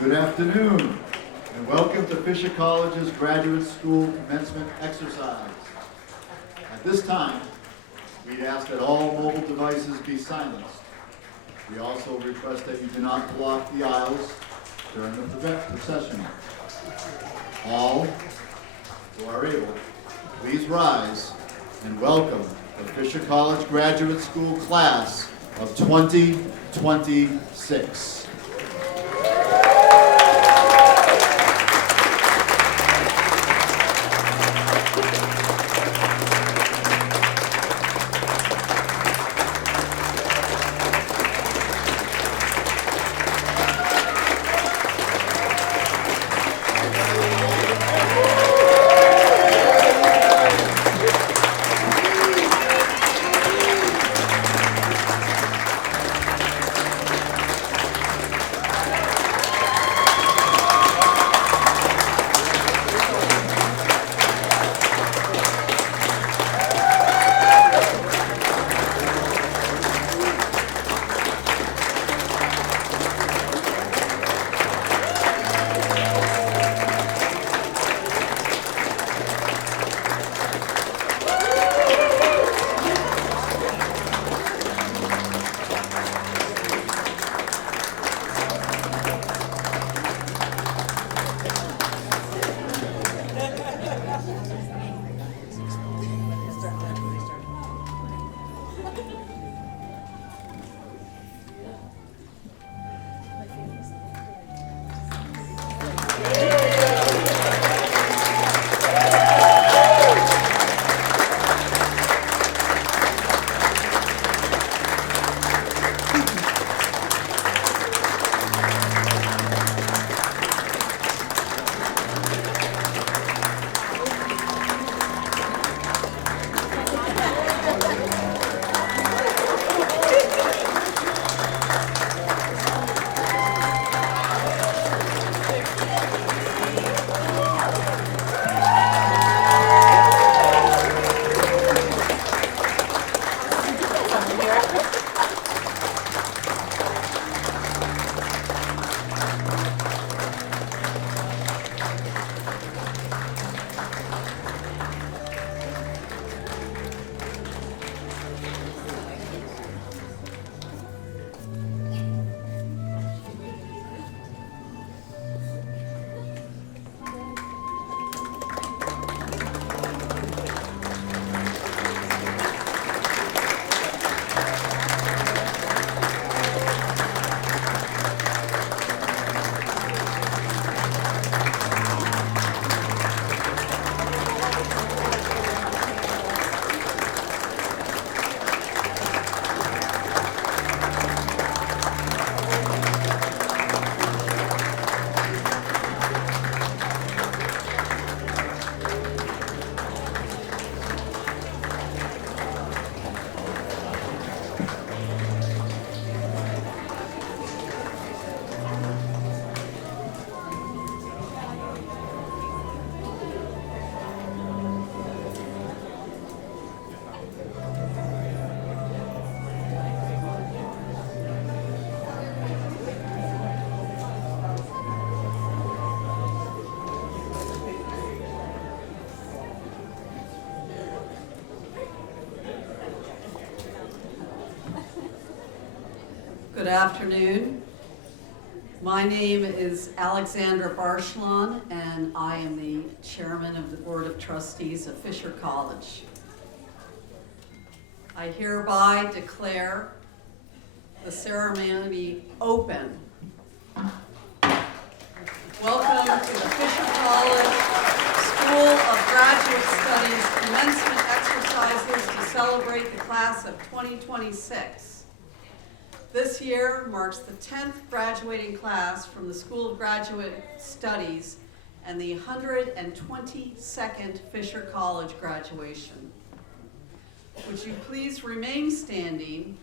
Good afternoon, and welcome to Fisher College's Graduate School Commencement Exercise. At this time, we'd ask that all mobile devices be silenced. We also request that you do not block the aisles during the procession. All who are able, please rise and welcome the Fisher College Graduate School Class of 2026. Good afternoon. My name is Alexandra Barshlon, and I am the chairman of the Board of Trustees of Fisher College. I hereby declare the ceremony open. Welcome to the Fisher College School of Graduate Studies Commencement Exercises to celebrate the class of 2026. This year marks the 10th graduating class from the School of Graduate Studies and the 122nd Fisher College graduation. Would you please remain standing?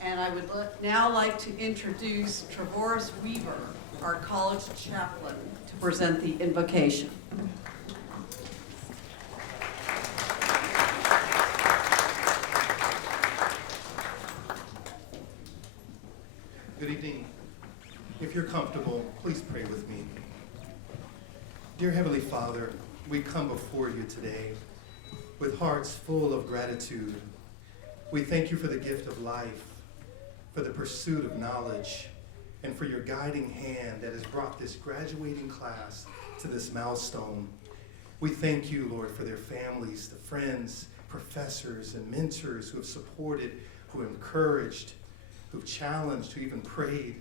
And I would now like to introduce Travoris Weaver, our college chaplain, to present the invocation. Good evening. If If you're comfortable, please pray with me. Dear Heavenly Father, we come before you today with hearts full of gratitude. We thank you for the gift of life, for the pursuit of knowledge, and for your guiding hand that has brought this graduating class to this milestone. We thank you, Lord, for their families, the friends, professors, and mentors who have supported, who have encouraged, who have challenged, who even prayed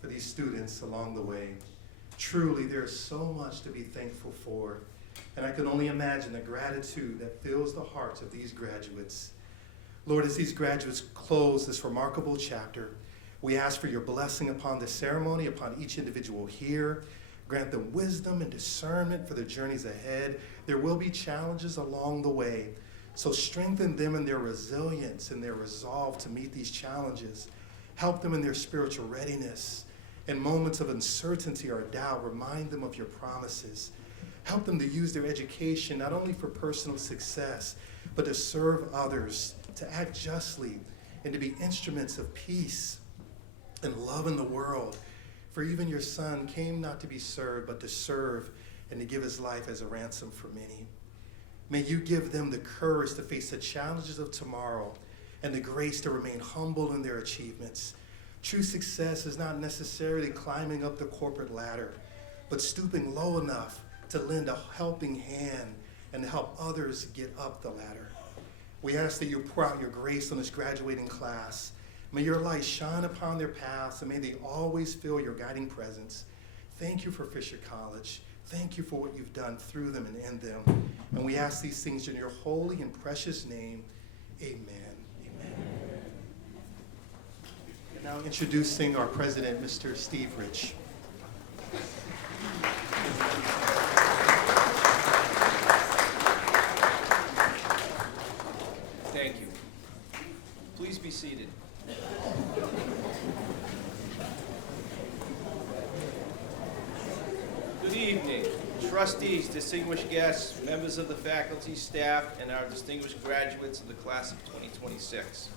for these students along the way. Truly, there is so much to be thankful for, and I can only imagine the gratitude that fills the hearts of these graduates. Lord, as these graduates close this remarkable chapter, we ask for your blessing upon this ceremony, upon each individual here. Grant them wisdom and discernment for the journeys ahead. There will be challenges along the way, so strengthen them in their resilience and their resolve to meet these challenges. Help them in their spiritual readiness. In moments of uncertainty or doubt, remind them of your promises. Help them to use their education not only for personal success, but to serve others, to act justly, and to be instruments of peace and love in the world. For even your Son came not to be served, but to serve and to give his life as a ransom for many. May you give them the courage to face the challenges of tomorrow and the grace to remain humble in their achievements. True success is not necessarily climbing up the corporate ladder, but stooping low enough to lend a helping hand and to help others get up the ladder. We ask that you pour out your grace on this graduating class. May your light shine upon their paths, and may they always feel your guiding presence. Thank you for Fisher College. Thank you for what you've done through them and in them. And we ask these things in your holy and precious name. Amen. And now introducing our president, Mr. Steve Rich. Thank you. Please be seated. Good evening, trustees, distinguished guests, members of the faculty, staff, and our distinguished graduates of the class of 2026.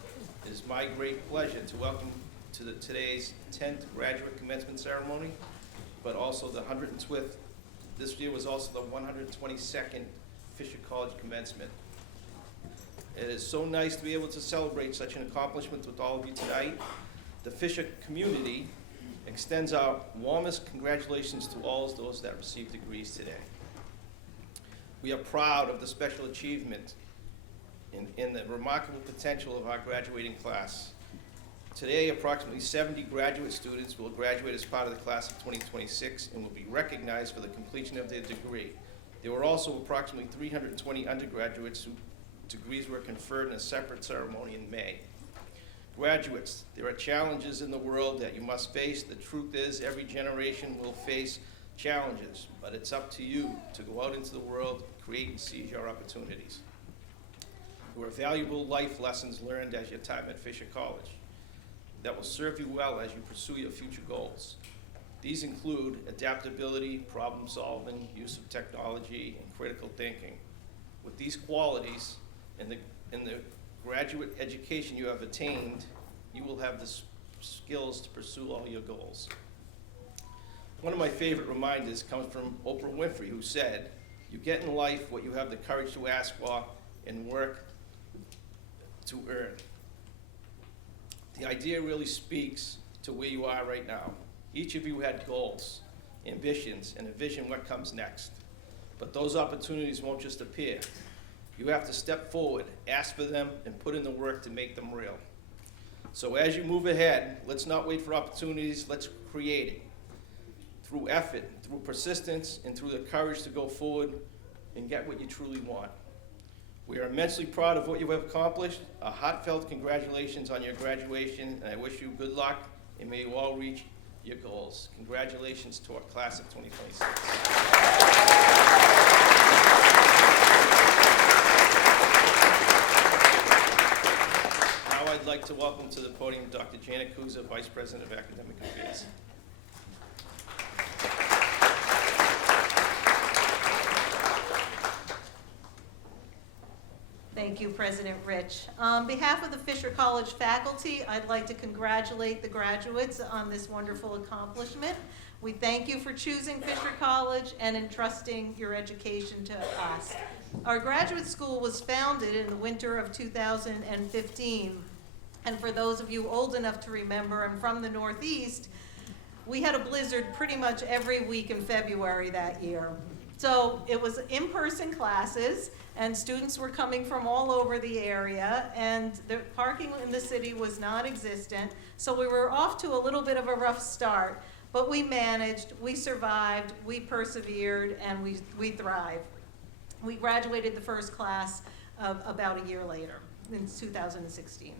It is my great pleasure to welcome to today's 10th graduate commencement ceremony, but also the 105th. This year was also the 122nd Fisher College commencement. It is so nice to be able to celebrate such an accomplishment with all of you tonight. The Fisher community extends our warmest congratulations to all those that received degrees today. We are proud of the special achievement in the remarkable potential of our graduating class. Today, approximately 70 graduate students will graduate as part of the class of 2026 and will be recognized for the completion of their degree. There were also approximately 320 undergraduates whose degrees were conferred in a separate ceremony in May. Graduates, there are challenges in the world that you must face. The truth is, every generation will face challenges, but it's up to you to go out into the world, create and seize your opportunities. There are valuable life lessons learned as your time at Fisher College that will serve you well as you pursue your future goals. These include adaptability, problem solving, use of technology, and critical thinking. With these qualities in the graduate education you have attained, you will have the skills to pursue all your goals. One of my favorite reminders comes from Oprah Winfrey, who said, "You get in life what you have the courage to ask for and work to earn." The idea really speaks to where you are right now. Each of you had goals, ambitions, and a vision what comes next. But those opportunities won't just appear. You have to step forward, ask for them, and put in the work to make them real. So as you move ahead, let's not wait for opportunities, let's create it. Through effort, through persistence, and through the courage to go forward and get what you truly want. We are immensely proud of what you have accomplished. A heartfelt congratulations on your graduation, and I wish you good luck, and may you all reach your goals. Congratulations to our class of 2026. Now I'd like to welcome to the podium Dr. Janet Kuza, Vice President of Academic Affairs. Thank Thank you, President Rich. On behalf of the Fisher College faculty, I'd like to congratulate the graduates on this wonderful accomplishment. We thank you for choosing Fisher College and entrusting your education to us. Our graduate school was founded in the winter of 2015. And for those of you old enough to remember, I'm from the Northeast, we had a blizzard pretty much every week in February that year. So it was in-person classes, and students were coming from all over the area, and the parking in the city was non-existent. So we were off to a little bit of a rough start, but we managed, we survived, we persevered, and we thrived. We graduated the first class about a year later, in 2016.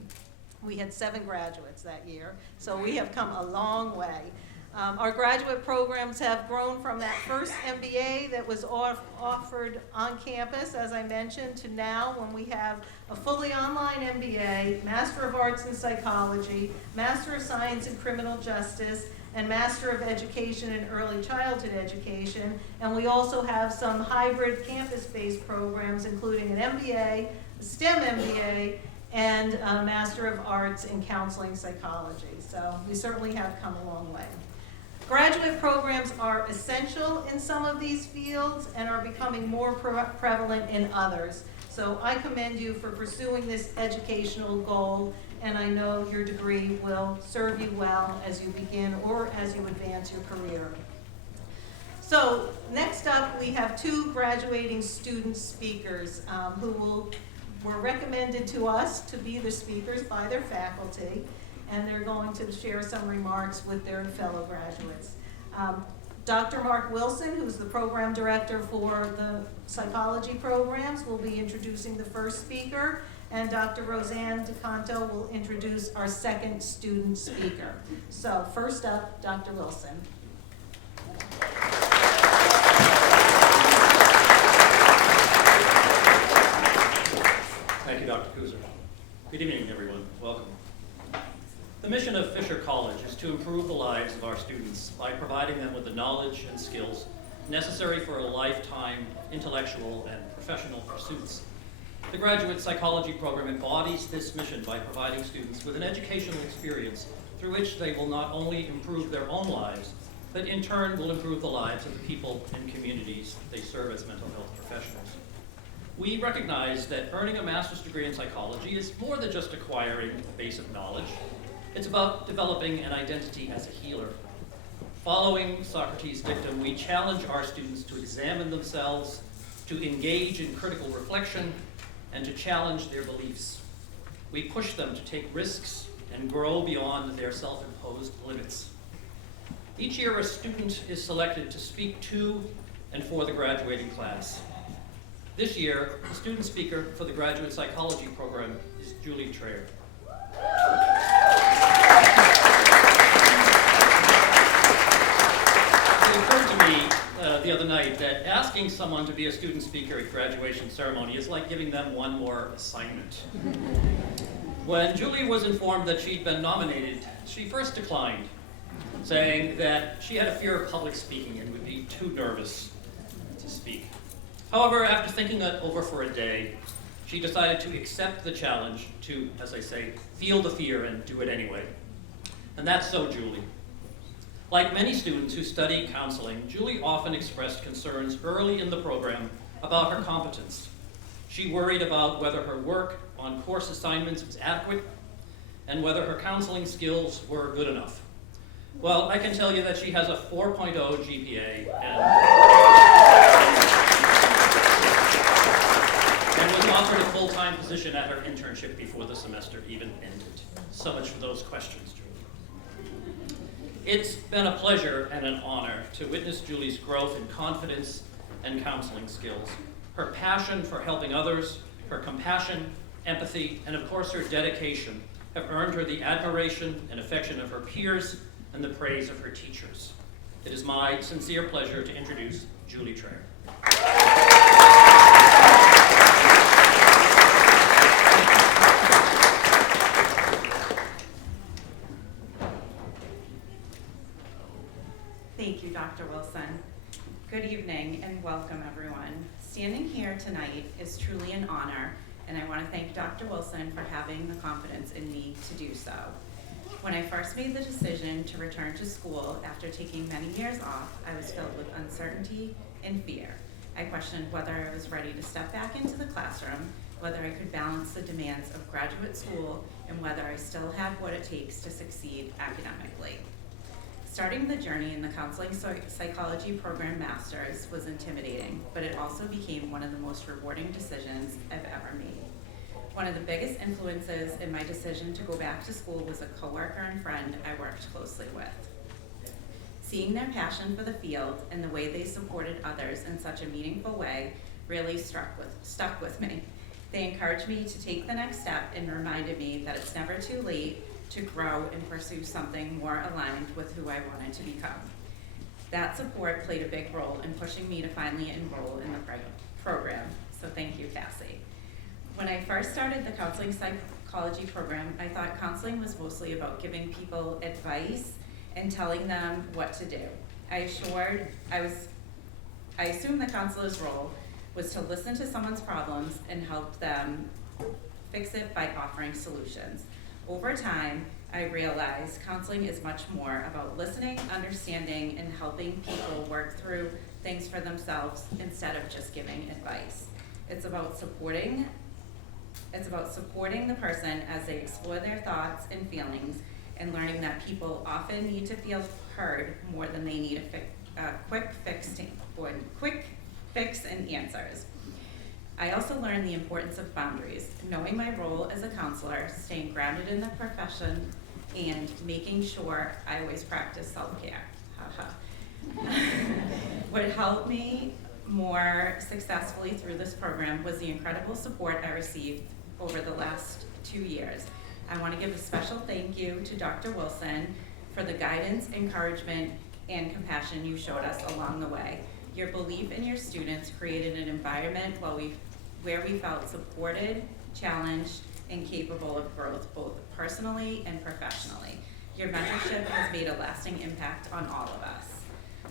We had 7 graduates that year, so we have come a long way. Our graduate programs have grown from that first MBA that was offered on campus, as I mentioned, to now when we have a fully online MBA, Master of Arts in Psychology, Master of Science in Criminal Justice, and Master of Education in Early Childhood Education. And we also have some hybrid campus-based programs, including an MBA, a STEM MBA, and a Master of Arts in Counseling Psychology. So we certainly have come a long way. Graduate programs are essential in some of these fields and are becoming more prevalent in others. So I commend you for pursuing this educational goal, and I know your degree will serve you well as you begin or as you advance your career. So next up, we have 2 graduating student speakers who were recommended to us to be the speakers by their faculty, and they're going to share some remarks with their fellow graduates. Dr. Mark Wilson, who's the program director for the psychology programs, will be introducing the first speaker, and Dr. Roseanne DeCanto will introduce our second student speaker. So first up, Dr. Wilson. Thank you, Dr. Kuzer. Good evening, everyone. Welcome. The mission of Fisher College is to improve the lives of our students by providing them with the knowledge and skills necessary for a lifetime of intellectual and professional pursuits. The graduate psychology program embodies this mission by providing students with an educational experience through which they will not only improve their own lives, but in turn will improve the lives of the people and communities they serve as mental health professionals. We recognize that earning a master's degree in psychology is more than just acquiring a base of knowledge. It's about developing an identity as a healer. Following Socrates' dictum, we challenge our students to examine themselves, to engage in critical reflection, and to challenge their beliefs. We push them to take risks and grow beyond their self-imposed limits. Each year, a student is selected to speak to and for the graduating class. This year, the student speaker for the graduate psychology program is Julie Traer. It occurred to me the other night that asking someone to be a student speaker at graduation ceremony is like giving them one more assignment. When Julie was informed that she'd been nominated, she first declined, saying that she had a fear of public speaking and would be too nervous to speak. However, after thinking it over for a day, she decided to accept the challenge to, as I say, feel the fear and do it anyway. And that's so Julie. Like many students who study counseling, Julie often expressed concerns early in the program about her competence. She worried about whether her work on course assignments was adequate and whether her counseling skills were good enough. Well, I can tell you that she has a 4.0 GPA and was offered a full-time position at her internship before the semester even ended. So much for those questions, Julie. It's been a pleasure and an honor to witness Julie's growth in confidence and counseling skills. Her passion for helping others, her compassion, empathy, and of course her dedication have earned her the admiration and affection of her peers and the praise of her teachers. It is my sincere pleasure to introduce Julie Traer. Thank you, Dr. Wilson. Good evening and welcome, everyone. Standing here tonight is truly an honor and I want to thank Dr. Wilson for having the confidence in me to do so. When I first made the decision to return to school after taking many years off, I was filled with uncertainty and fear. I questioned whether I was ready to step back into the classroom, whether I could balance the demands of graduate school, and whether I still had what it takes to succeed academically. Starting the journey in the Counseling Psychology Program Masters was intimidating, but it also became one of the most rewarding decisions I've ever made. One of the biggest influences in my decision to go back to school was a coworker and friend I worked closely with. Seeing their passion for the field and the way they supported others in such a meaningful way really stuck with me. They encouraged me to take the next step and reminded me that it's never too late to grow and pursue something more aligned with who I wanted to become. That support played a big role in pushing me to finally enroll in the program, so thank you, Cassie. When I first started the Counseling Psychology program, I thought counseling was mostly about giving people advice and telling them what to do. I assumed the counselor's role was to listen to someone's problems and help them fix it by offering solutions. Over time, I realized counseling is much more about listening, understanding, and helping people work through things for themselves instead of just giving advice. It's about supporting the person as they explore their thoughts and feelings, and learning that people often need to feel heard more than they need a quick fix and answers. I also learned the importance of boundaries, knowing my role as a counselor, staying grounded in the profession, and making sure I always practice self-care. What helped me more successfully through this program was the incredible support I received over the last 2 years. I want to give a special thank you to Dr. Wilson for the guidance, encouragement, and compassion you showed us along the way. Your belief in your students created an environment where we felt supported, challenged, and capable of growth, both personally and professionally. Your mentorship has made a lasting impact on all of us.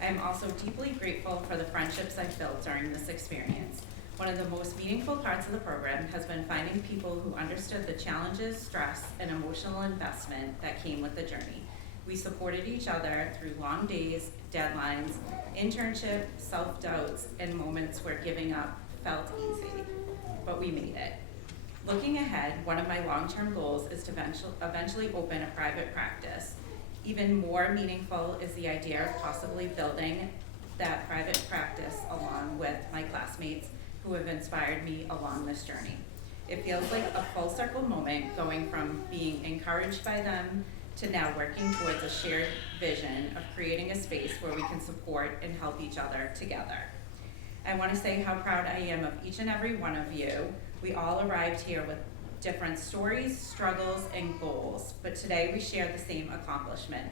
I am also deeply grateful for the friendships I've built during this experience. One of the most meaningful parts of the program has been finding people who understood the challenges, stress, and emotional investment that came with the journey. We supported each other through long days, deadlines, internship, self-doubts, and moments where giving up felt easy, but we made it. Looking ahead, one of my long-term goals is to eventually open a private practice. Even more meaningful is the idea of possibly building that private practice along with my classmates who have inspired me along this journey. It feels like a full circle moment, going from being encouraged by them to now working towards a shared vision of creating a space where we can support and help each other together. I want to say how proud I am of each and every one of you. We all arrived here with different stories, struggles, and goals, but today we share the same accomplishment.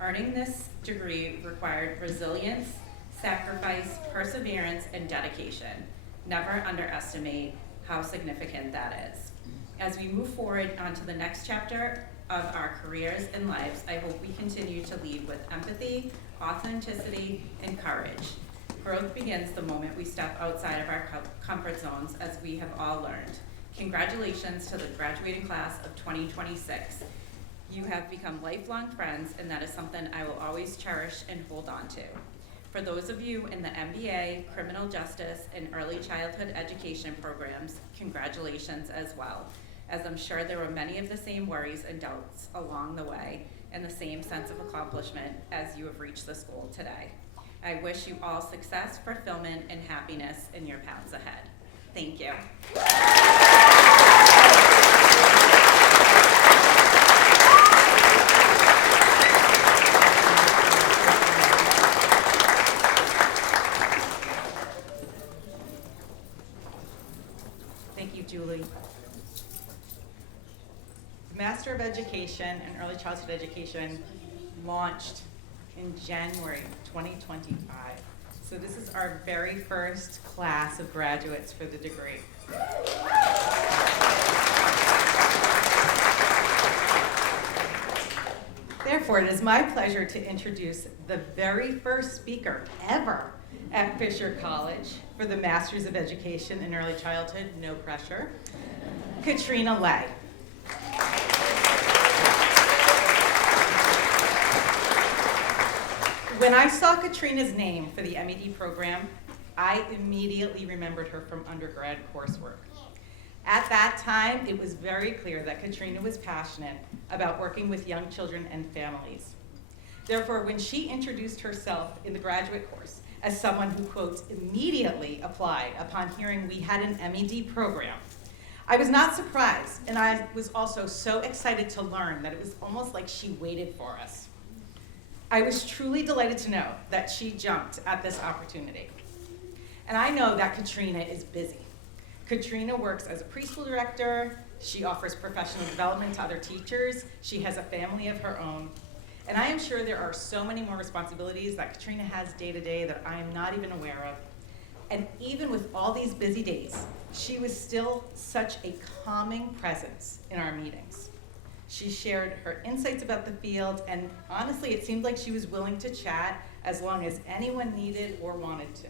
Earning this degree required resilience, sacrifice, perseverance, and dedication. Never underestimate how significant that is. As we move forward onto the next chapter of our careers and lives, I hope we continue to lead with empathy, authenticity, and courage. Growth begins the moment we step outside of our comfort zones, as we have all learned. Congratulations to the graduating class of 2026. You have become lifelong friends, and that is something I will always cherish and hold on to. For those of you in the MBA, criminal justice, and early childhood education programs, congratulations as well, as I'm sure there were many of the same worries and doubts along the way, and the same sense of accomplishment as you have reached the school today. I wish you all success, fulfillment, and happiness in your paths ahead. Thank you. Thank you, Julie. The Master of Education and Early Childhood Education launched in January 2025. So this is our very first class of graduates for the degree. Therefore, it is my pleasure to introduce the very first speaker ever at Fisher College for the Masters of Education in Early Childhood, no pressure, Katrina Lay. When I saw Katrina's name for the MED program, I immediately remembered her from undergrad coursework. At that time, it was very clear that Katrina was passionate about working with young children and families. Therefore, when she introduced herself in the graduate course as someone who, quotes, immediately applied upon hearing we had an MED program, I was not surprised, and I was also so excited to learn that it was almost like she waited for us. I was truly delighted to know that she jumped at this opportunity. And I know that Katrina is busy. Katrina works as a preschool director, she offers professional development to other teachers, she has a family of her own, and I am sure there are so many more responsibilities that Katrina has day to day that I am not even aware of. And even with all these busy days, she was still such a calming presence in our meetings. She shared her insights about the field, and honestly, it seemed like she was willing to chat as long as anyone needed or wanted to.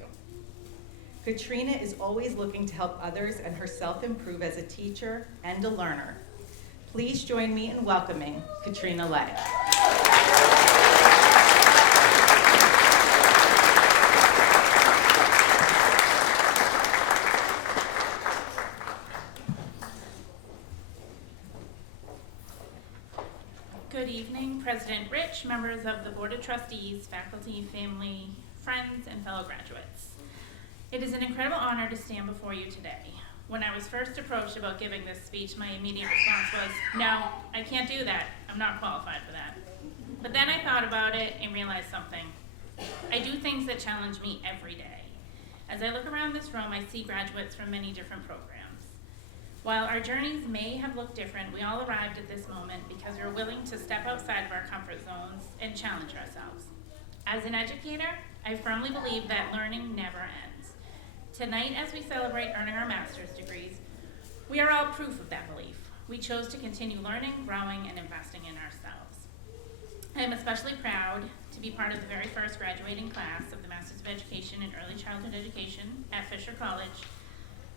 Katrina is always looking to help others and herself improve as a teacher and a learner. Please join me in welcoming Katrina Lay. Good evening, President Rich, members of the Board of Trustees, faculty, family, friends, and fellow graduates. It is an incredible honor to stand before you today. When I was first approached about giving this speech, my immediate response was, no, I can't do that. I'm not qualified for that. But then I thought about it and realized something. I do things that challenge me every day. As I look around this room, I see graduates from many different programs. While our journeys may have looked different, we all arrived at this moment because we're willing to step outside of our comfort zones and challenge ourselves. As an educator, I firmly believe that learning never ends. Tonight, as we celebrate earning our master's degrees, we are all proof of that belief. We chose to continue learning, growing, and investing in ourselves. I am especially proud to be part of the very first graduating class of the Masters of Education in Early Childhood Education at Fisher College.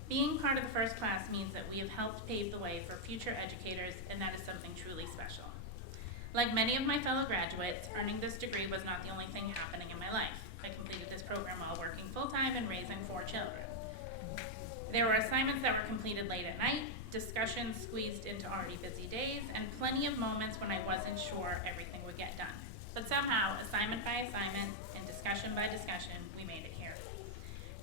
Being part of the first class means that we have helped pave the way for future educators, and that is something truly special. Like many of my fellow graduates, earning this degree was not the only thing happening in my life. I completed this program while working full-time and raising 4 children. There were assignments that were completed late at night, discussions squeezed into already busy days, and plenty of moments when I wasn't sure everything would get done. But somehow, assignment by assignment and discussion by discussion, we made it here.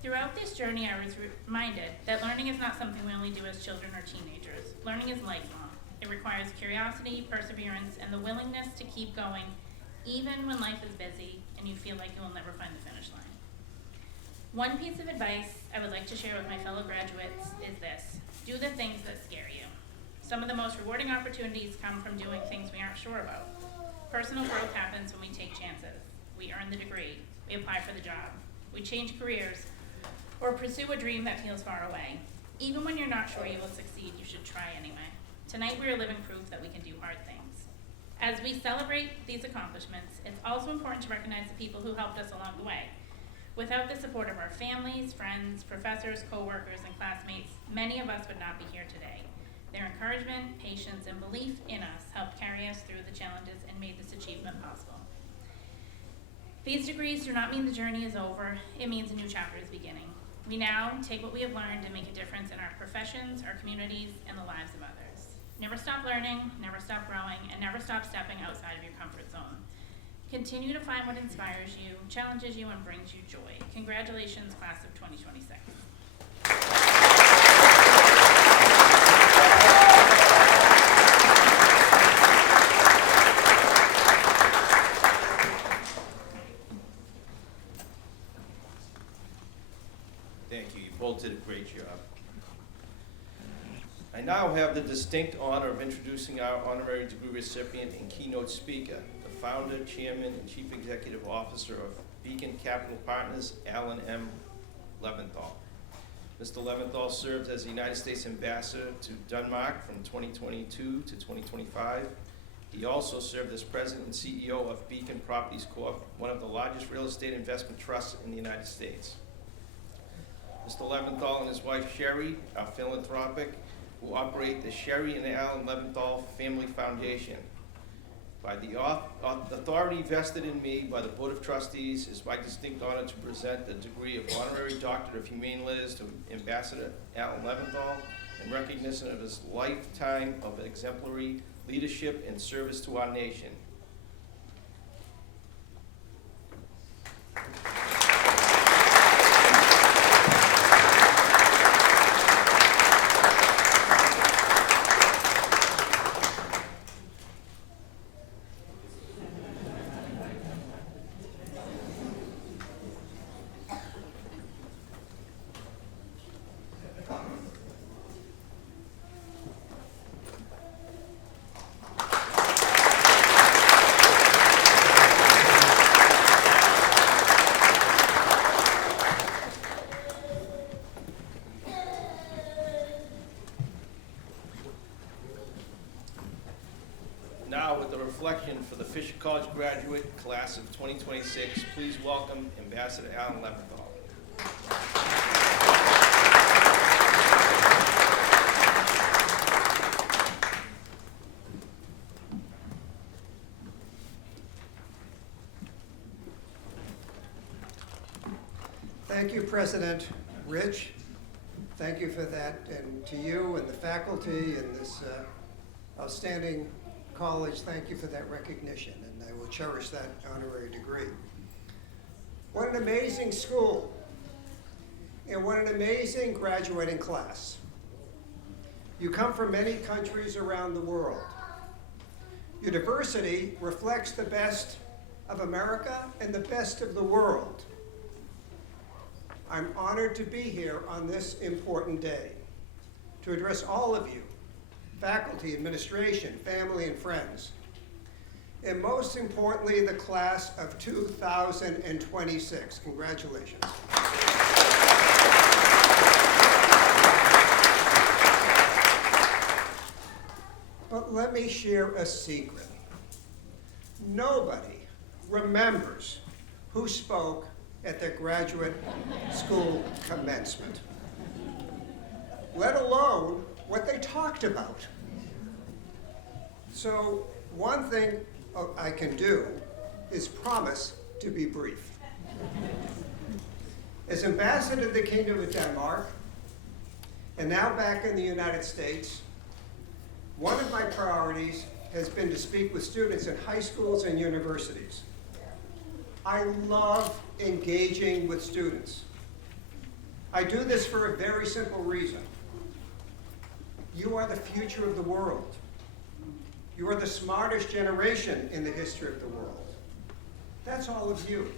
Throughout this journey, I was reminded that learning is not something we only do as children or teenagers. Learning is lifelong. It requires curiosity, perseverance, and the willingness to keep going even when life is busy and you feel like you will never find the finish line. One piece of advice I would like to share with my fellow graduates is this: do the things that scare you. Some of the most rewarding opportunities come from doing things we aren't sure about. Personal growth happens when we take chances. We earn the degree, we apply for the job, we change careers, or pursue a dream that feels far away. Even when you're not sure you will succeed, you should try anyway. Tonight we are living proof that we can do hard things. As we celebrate these accomplishments, it's also important to recognize the people who helped us along the way. Without the support of our families, friends, professors, co-workers, and classmates, many of us would not be here today. Their encouragement, patience, and belief in us helped carry us through the challenges and made this achievement possible. These degrees do not mean the journey is over. It means a new chapter is beginning. We now take what we have learned and make a difference in our professions, our communities, and the lives of others. Never stop learning, never stop growing, and never stop stepping outside of your comfort zone. Continue to find what inspires you, challenges you, and brings you joy. Congratulations, class of 2026. Thank you. You both did a great job. I now have the distinct honor of introducing our honorary degree recipient and keynote speaker, the founder, chairman, and chief executive officer of Beacon Capital Partners, Alan M. Leventhal. Mr. Leventhal served as the United States Ambassador to Denmark from 2022 to 2025. He also served as president and CEO of Beacon Properties Corp., one of the largest real estate investment trusts in the United States. Mr. Leventhal and his wife Sherry are philanthropic, who operate the Sherry and Alan Leventhal Family Foundation. By the authority vested in me by the Board of Trustees, it's my distinct honor to present the degree of Honorary Doctor of Humane Letters to Ambassador Alan Leventhal in recognition of his lifetime of exemplary leadership and service to our nation. Now, with the reflection for the Fisher College graduate class of 2026, please welcome Ambassador Alan Leventhal. Thank you, President Rich. Thank you for that, and to you and the faculty and this outstanding college, thank you for that recognition, and I will cherish that honorary degree. What an amazing school, and what an amazing graduating class. You come from many countries around the world. Your diversity reflects the best of America and the best of the world. I'm honored to be here on this important day to address all of you, faculty, administration, family, and friends, and most importantly, the class of 2026. Congratulations. But let me share a secret. Nobody remembers who spoke at their graduate school commencement, let alone what they talked about. So one thing I can do is promise to be brief. As ambassador to the Kingdom of Denmark, and now back in the United States, one of my priorities has been to speak with students in high schools and universities. I love engaging with students. I do this for a very simple reason. You are the future of the world. You are the smartest generation in the history of the world. That's all of you.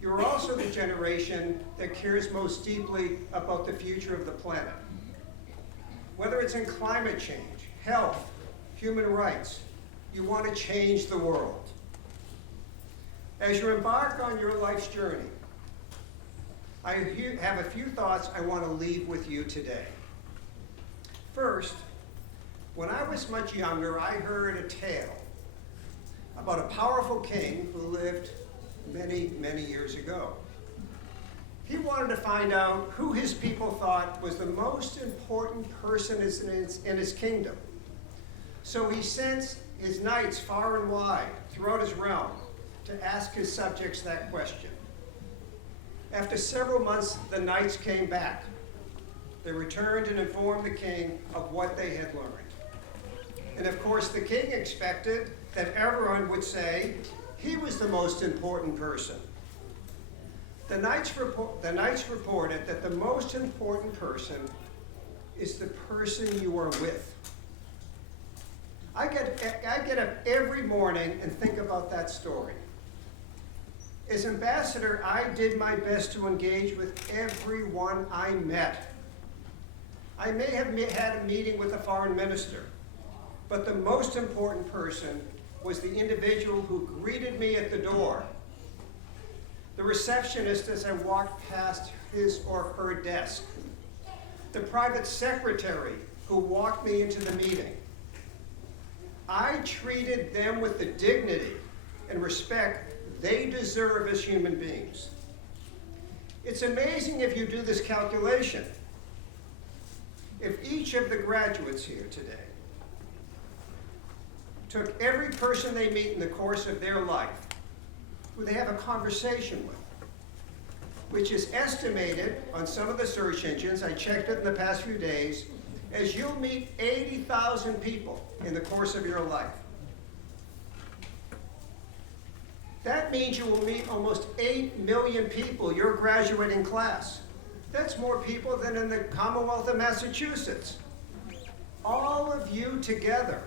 You're also the generation that cares most deeply about the future of the planet. Whether it's in climate change, health, human rights, you want to change the world. As you embark on your life's journey, I have a few thoughts I want to leave with you today. First, when I was much younger, I heard a tale about a powerful king who lived many, many years ago. He wanted to find out who his people thought was the most important person in his kingdom. So he sent his knights far and wide throughout his realm to ask his subjects that question. After several months, the knights came back. They returned and informed the king of what they had learned. And of course, the king expected that everyone would say he was the most important person. The knights reported that the most important person is the person you are with. I get up every morning and think about that story. As ambassador, I did my best to engage with everyone I met. I may have had a meeting with a foreign minister, but the most important person was the individual who greeted me at the door, the receptionist as I walked past his or her desk, the private secretary who walked me into the meeting. I treated them with the dignity and respect they deserve as human beings. It's amazing if you do this calculation. If each of the graduates here today took every person they meet in the course of their life, who they have a conversation with, which is estimated on some of the search engines, I checked it in the past few days, as you'll meet 80,000 people in the course of your life. That means you will meet almost 8 million people, your graduating class. That's more people than in the Commonwealth of Massachusetts. All of you together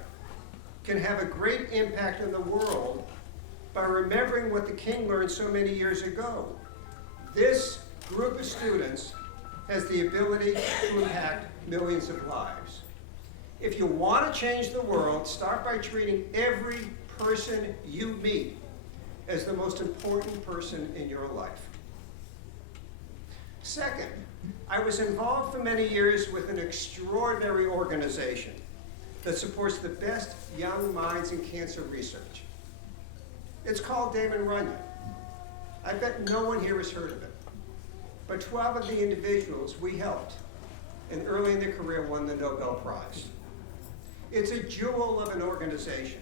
can have a great impact in the world by remembering what the King learned so many years ago. This group of students has the ability to impact millions of lives. If you want to change the world, start by treating every person you meet as the most important person in your life. Second, I was involved for many years with an extraordinary organization that supports the best young minds in cancer research. It's called Damon Runyon. I bet no one here has heard of it. But 12 of the individuals we helped, and early in their career won the Nobel Prize. It's a jewel of an organization.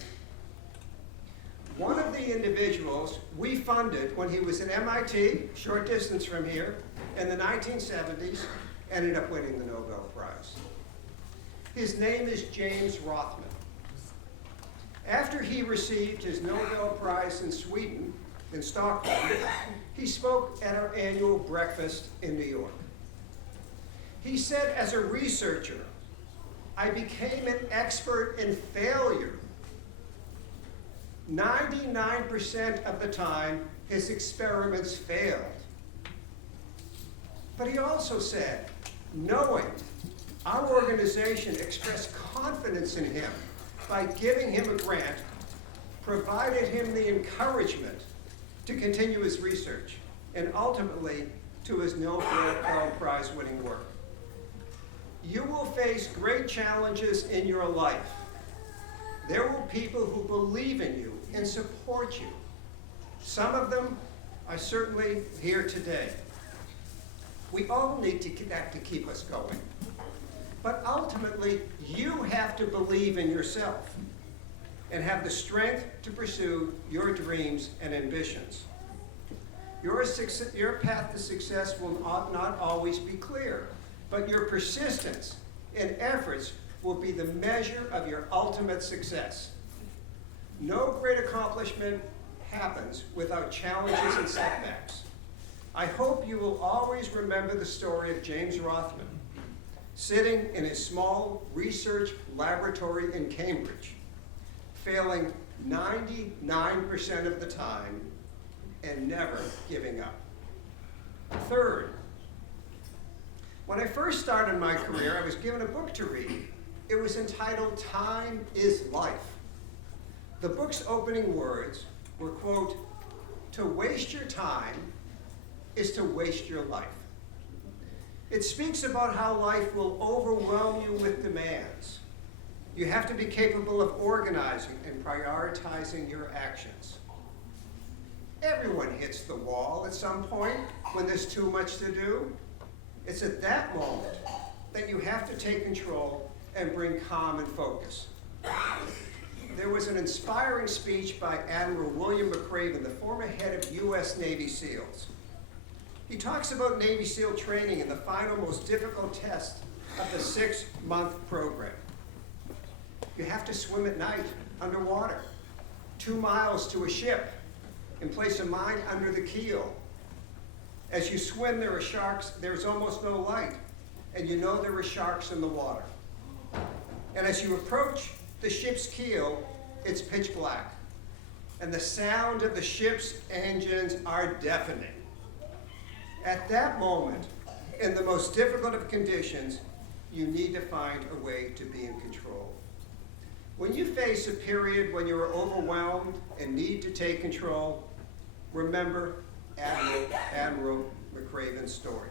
One of the individuals we funded when he was at MIT, short distance from here, in the 1970s, ended up winning the Nobel Prize. His name is James Rothman. After he received his Nobel Prize in Sweden, in Stockholm, he spoke at our annual breakfast in New York. He said, as a researcher, I became an expert in failure. 99% of the time, his experiments failed. But he also said, knowing our organization expressed confidence in him by giving him a grant, provided him the encouragement to continue his research, and ultimately to his Nobel Prize winning work. You will face great challenges in your life. There will be people who believe in you and support you. Some of them are certainly here today. We all need that to keep us going. But ultimately, you have to believe in yourself and have the strength to pursue your dreams and ambitions. Your path to success will not always be clear, but your persistence and efforts will be the measure of your ultimate success. No great accomplishment happens without challenges and setbacks. I hope you will always remember the story of James Rothman, sitting in his small research laboratory in Cambridge, failing 99% of the time and never giving up. Third, when I first started my career, I was given a book to read. It was entitled Time is Life. The book's opening words were, quote, to waste your time is to waste your life. It speaks about how life will overwhelm you with demands. You have to be capable of organizing and prioritizing your actions. Everyone hits the wall at some point when there's too much to do. It's at that moment that you have to take control and bring calm and focus. There was an inspiring speech by Admiral William McRaven, the former head of U.S. Navy SEALs. He talks about Navy SEAL training and the final most difficult test of the 6-month program. You have to swim at night underwater, 2 miles to a ship, and place a mine under the keel. As you swim, there are sharks, there's almost no light, and you know there are sharks in the water. And as you approach the ship's keel, it's pitch black, and the sound of the ship's engines are deafening. At that moment, in the most difficult of conditions, you need to find a way to be in control. When you face a period when you are overwhelmed and need to take control, remember Admiral McRaven's story.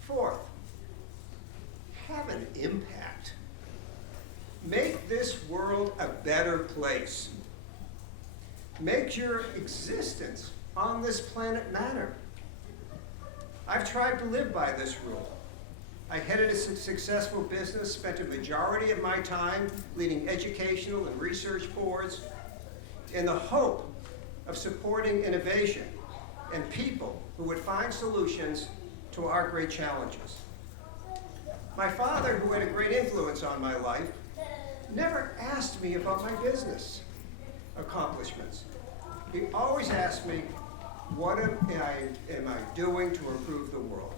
Fourth, have an impact. Make this world a better place. Make your existence on this planet matter. I've tried to live by this rule. I headed a successful business, spent a majority of my time leading educational and research boards in the hope of supporting innovation and people who would find solutions to our great challenges. My father, who had a great influence on my life, never asked me about my business accomplishments. He always asked me, what am I doing to improve the world?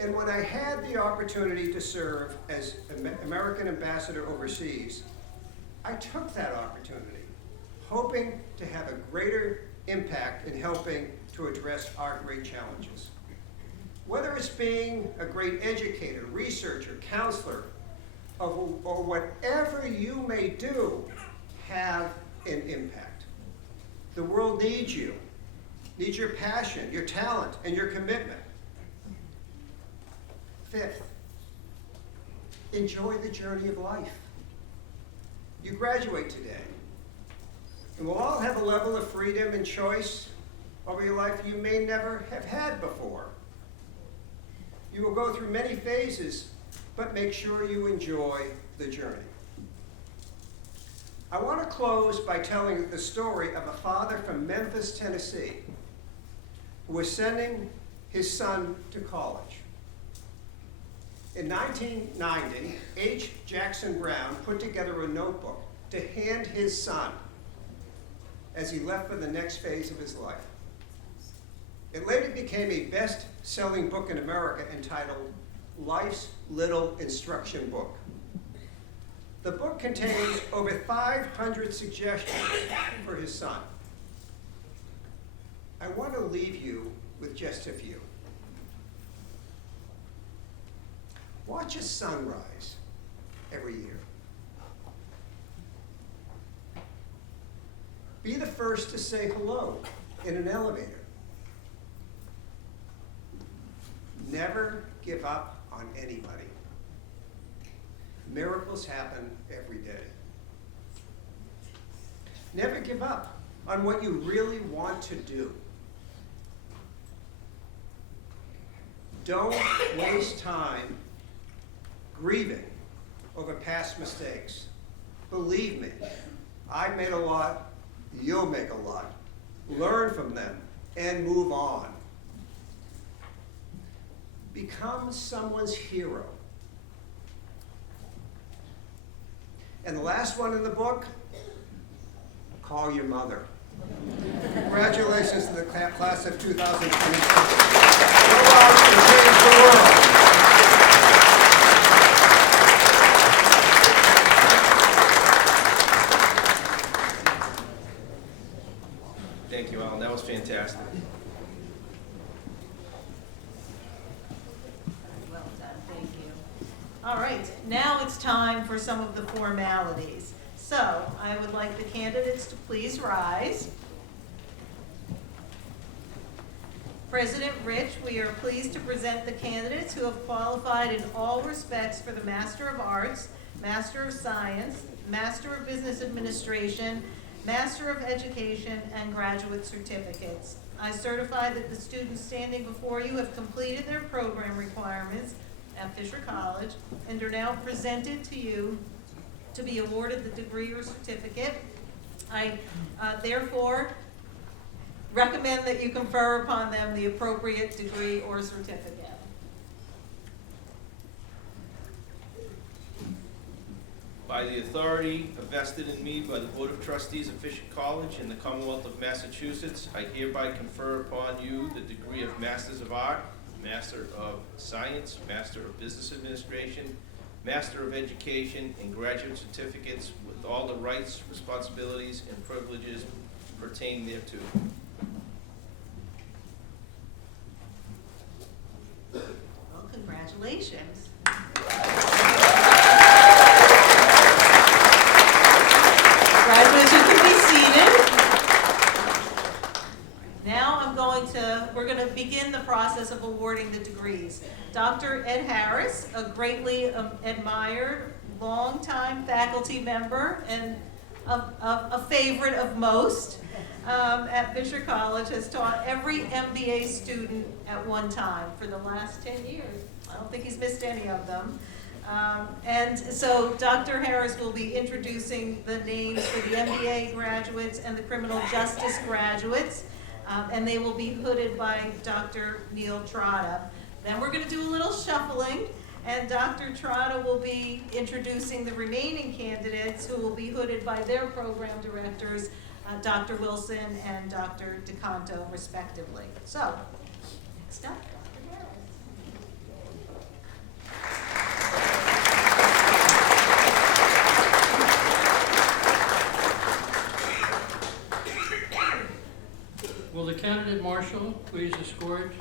And when I had the opportunity to serve as American ambassador overseas, I took that opportunity, hoping to have a greater impact in helping to address our great challenges. Whether it's being a great educator, researcher, counselor, or whatever you may do, have an impact. The world needs you, needs your passion, your talent, and your commitment. Fifth, enjoy the journey of life. You graduate today, and we'll all have a level of freedom and choice over your life you may never have had before. You will go through many phases, but make sure you enjoy the journey. I want to close by telling the story of a father from Memphis, Tennessee, who was sending his son to college. In 1990, H. Jackson Brown put together a notebook to hand his son as he left for the next phase of his life. It later became a best-selling book in America entitled Life's Little Instruction Book. The book contains over 500 suggestions for his son. I want to leave you with just a few. Watch a sunrise every year. Be the first to say hello in an elevator. Never give up on anybody. Miracles happen every day. Never give up on what you really want to do. Don't waste time grieving over past mistakes. Believe me, I made a lot, you'll make a lot. Learn from them and move on. Become someone's hero. And the last one in the book, call your mother. Congratulations to the class of 2026. Go out and change the world. Thank you, Alan. That was fantastic. Well done, thank you. All right, now it's time for some of the formalities. So I would like the candidates to please rise. President Rich, we are pleased to present the candidates who have qualified in all respects for the Master of Arts, Master of Science, Master of Business Administration, Master of Education, and graduate certificates. I certify that the students standing before you have completed their program requirements at Fisher College and are now presented to you to be awarded the degree or certificate. I therefore recommend that you confer upon them the appropriate degree or certificate. By the authority vested in me by the Board of Trustees of Fisher College in the Commonwealth of Massachusetts, I hereby confer upon you the degree of Masters of Art, Master of Science, Master of Business Administration, Master of Education, and graduate certificates with all the rights, responsibilities, and privileges pertaining thereto. Well, congratulations. Graduates, you can be seated. Now we're going to begin the process of awarding the degrees. Dr. Ed Harris, a greatly admired longtime faculty member and a favorite of most at Fisher College, has taught every MBA student at one time for the last 10 years. I don't think he's missed any of them. And so Dr. Harris will be introducing the names for the MBA graduates and the criminal justice graduates, and they will be hooded by Dr. Neil Trotta. Then we're going to do a little shuffling, and Dr. Trotta will be introducing the remaining candidates, who will be hooded by their program directors, Dr. Wilson and Dr. DeCanto, respectively. So, next up, Dr. Harris. Will the candidate marshal please escort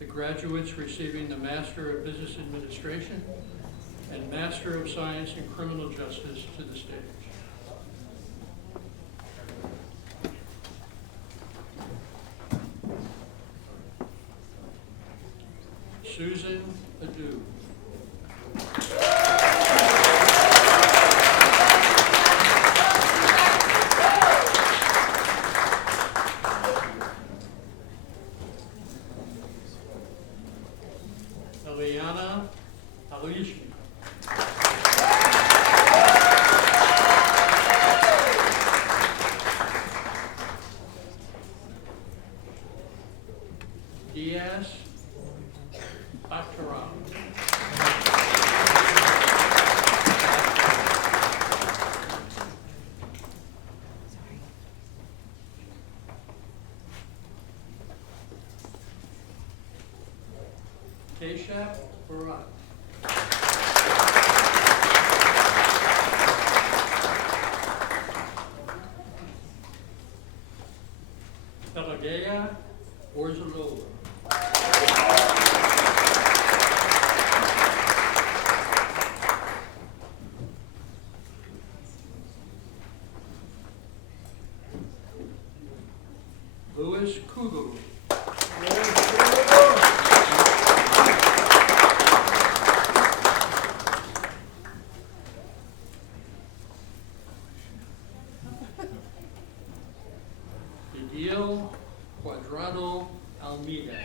the graduates receiving the Master of Business Administration and Master of Science in Criminal Justice to the stage. Susan Adu. Eliana Aluishki. Diaz Baccarat. Keisha Barat. Pelagea Orzalova. Louis Kugel. Didier Cuadrado Almeida.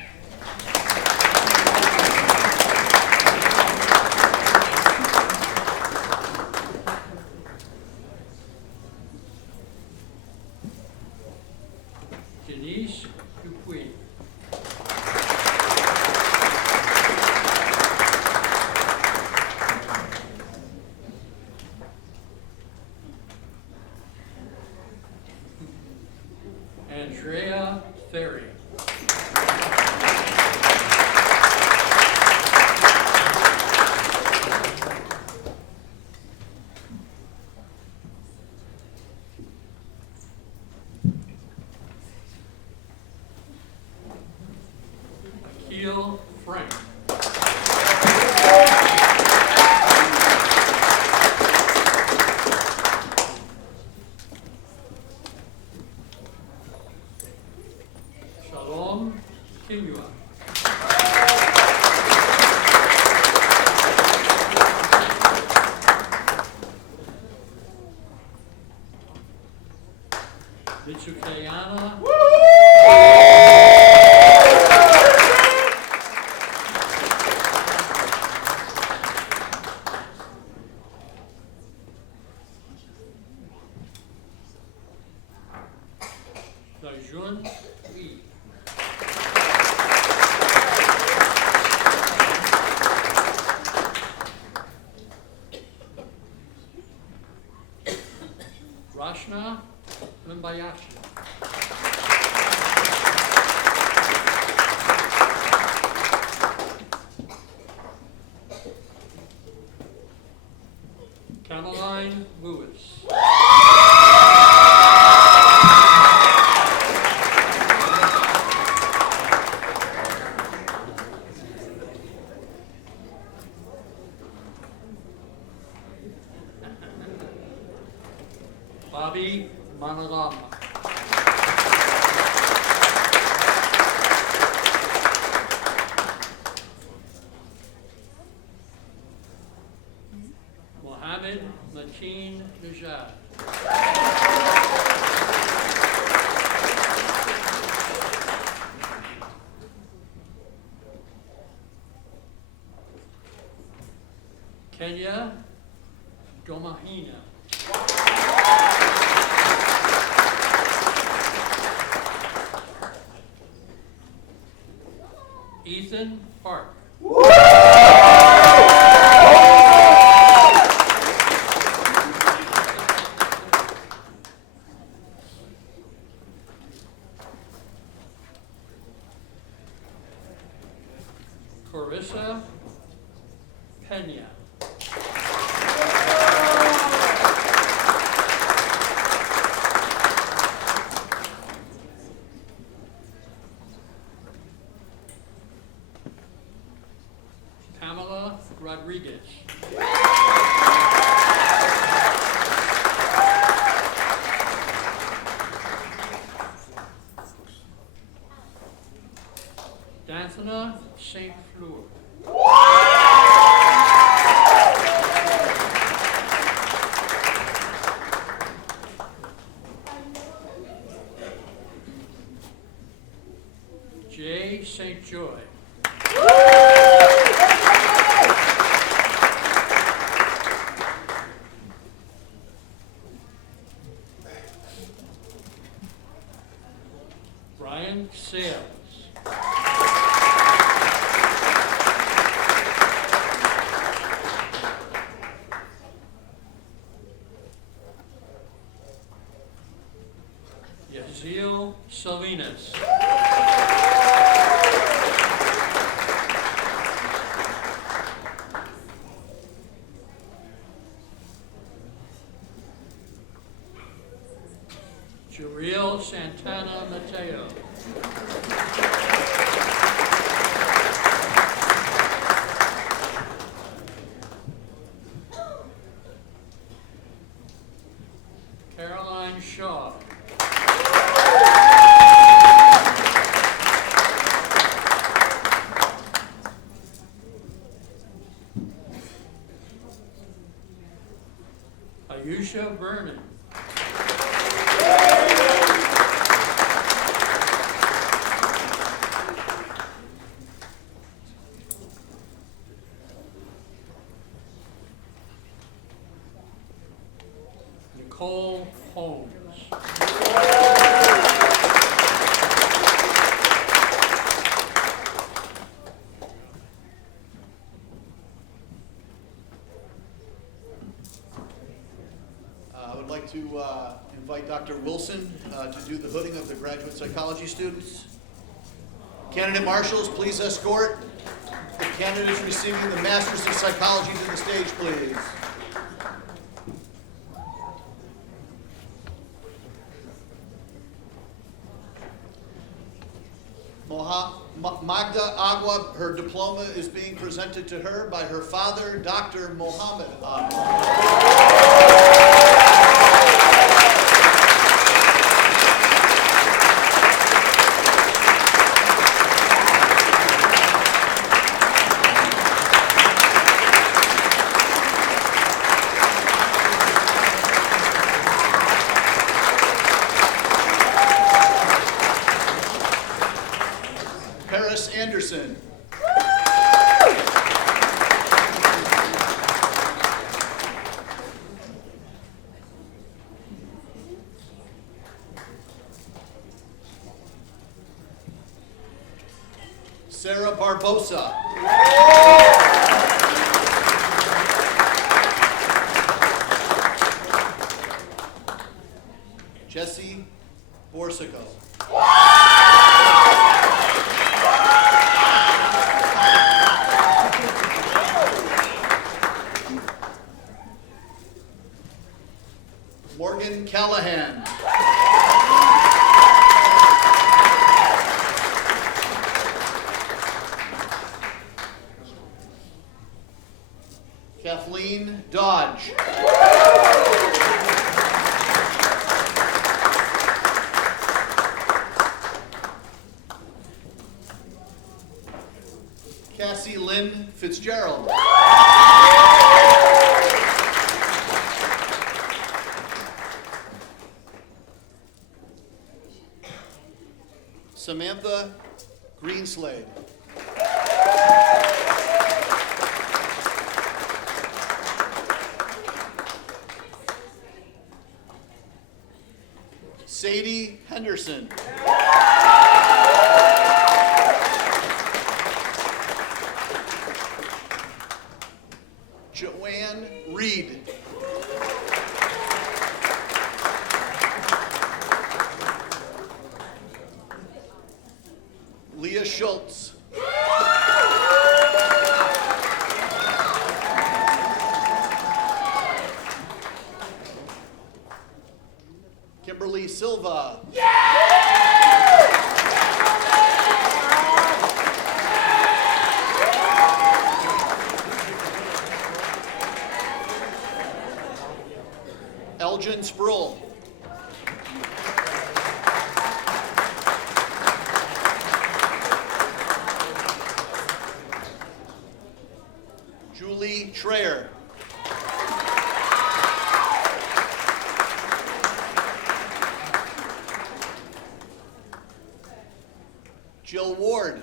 Denise Dupuy. Andrea Ferry. Akil Frank. Shalom Kinua. Mitsukayana. Dajun Lee. Rashna Limbayashi. Caroline Lewis. Bobby Manalama. Mohammed Mohammed Mateen Najad. Kenya Domahina. Ethan Park. Carissa Pena. Pamela Rodriguez. Danthana St. Fleur. Jay St. Joy. Brian Sales. Yaziel Salinas. Juriel Santana Mateo. Caroline Shaw. Ayusha Vernon. Nicole Holmes. I would like to invite Dr. Wilson to do the hooding of the graduate psychology students. Candidate marshals, please escort the candidates receiving the Masters of Psychology to the stage, please. Magda Agua, her diploma is being presented to her by her father, Dr. Mohammed Agua. Anderson. Sarah Barbosa. Jesse Borsico. Morgan Callahan. Kathleen Dodge. Cassie Lynn Fitzgerald. Greenslade. Sadie Henderson. Joanne Reed. Leah Schultz. Kimberly Silva. Elgin Sproul. Julie Traer. Jill Ward.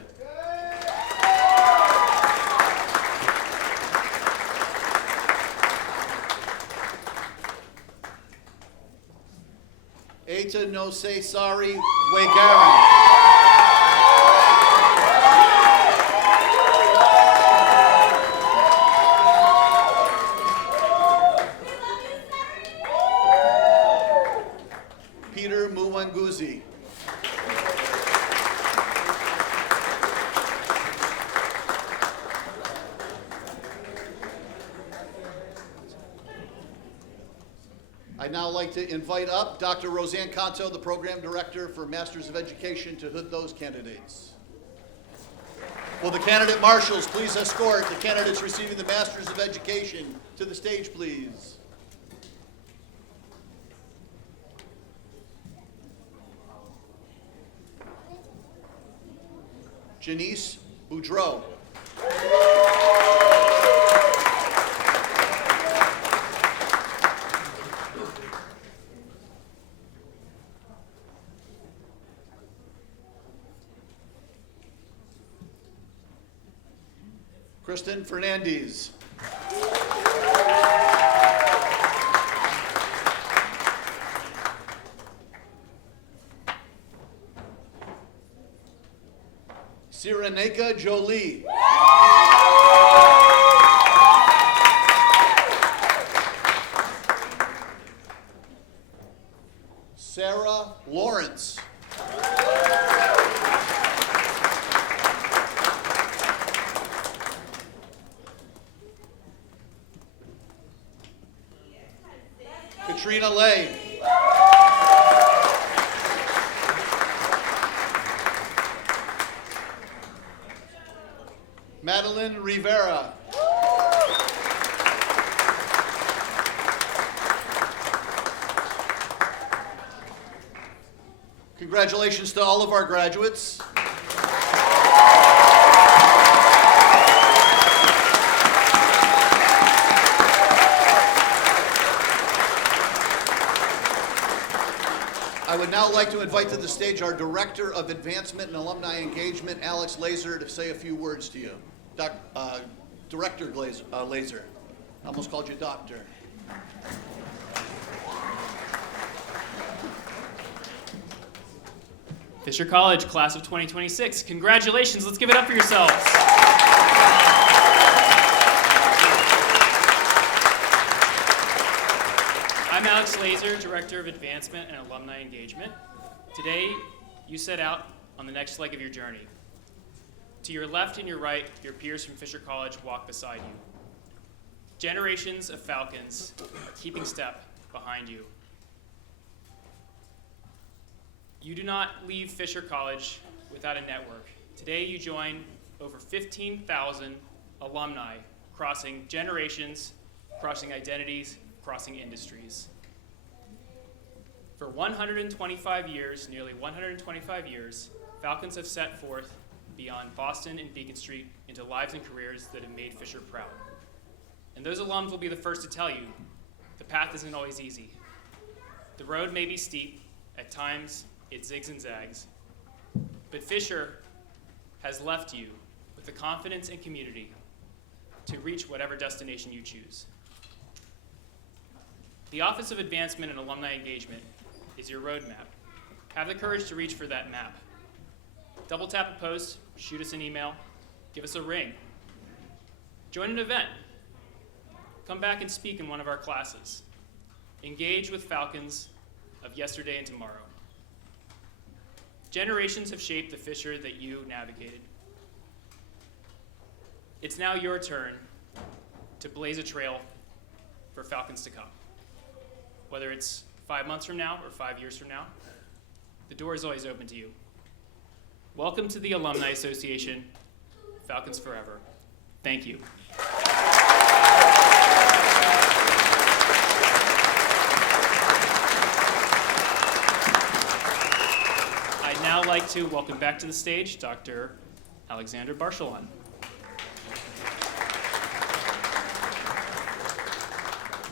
Eta No Say Sorry Wegaren. Peter Muwanguzi. I'd now like to invite up Dr. Roseanne Canto, the Program Director for Masters of Education, to hood those candidates. Will the candidate marshals please escort the candidates receiving the Masters of Education to the stage, please? Janice Boudreau. Kristen Fernandez. Sireneka Jolie. Sarah Lawrence. Katrina Lay. Madeline Rivera. Congratulations to all of our graduates. I would now like to invite to the stage our Director of Advancement and Alumni Engagement, Alex Laser, to say a few words to you. Director Laser. I almost called you doctor. Fisher College, class of 2026. Congratulations, let's give it up for yourselves. I'm Alex Laser, Director of Advancement and Alumni Engagement. Today, you set out on the next leg of your journey. To your left and your right, your peers from Fisher College walk beside you. Generations of Falcons are keeping step behind you. You do not leave Fisher College without a network. Today, you join over 15,000 alumni crossing generations, crossing identities, crossing industries. For 125 years, nearly 125 years, Falcons have set forth beyond Boston and Beacon Street into lives and careers that have made Fisher proud. And those alums will be the first to tell you, the path isn't always easy. The road may be steep, at times it zigs and zags. But Fisher has left you with the confidence and community to reach whatever destination you choose. The Office of Advancement and Alumni Engagement is your roadmap. Have the courage to reach for that map. Double tap a post, shoot us an email, give us a ring. Join an event. Come back and speak in one of our classes. Engage with Falcons of yesterday and tomorrow. Generations have shaped the Fisher that you navigated. It's now your turn to blaze a trail for Falcons to come. Whether it's 5 months from now or 5 years from now, the door is always open to you. Welcome to the Alumni Association, Falcons Forever. Thank you. I'd now like to welcome back to the stage Dr. Alexander Barshalon.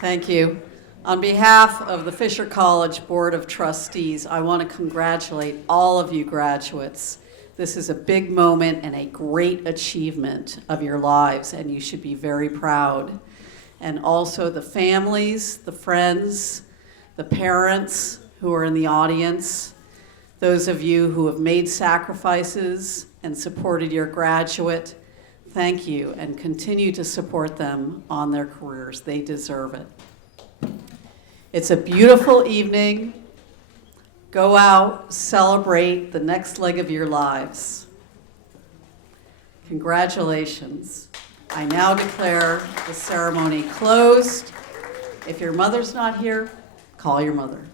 Thank you. On behalf of the Fisher College Board of Trustees, I want to congratulate all of you graduates. This is a big moment and a great achievement of your lives, and you should be very proud. And also the families, the friends, the parents who are in the audience, those of you who have made sacrifices and supported your graduate, thank you, and continue to support them on their careers. They deserve it. It's a beautiful evening. Go out, celebrate the next leg of your lives. Congratulations. I now declare the ceremony closed. If your mother's not here, call your mother.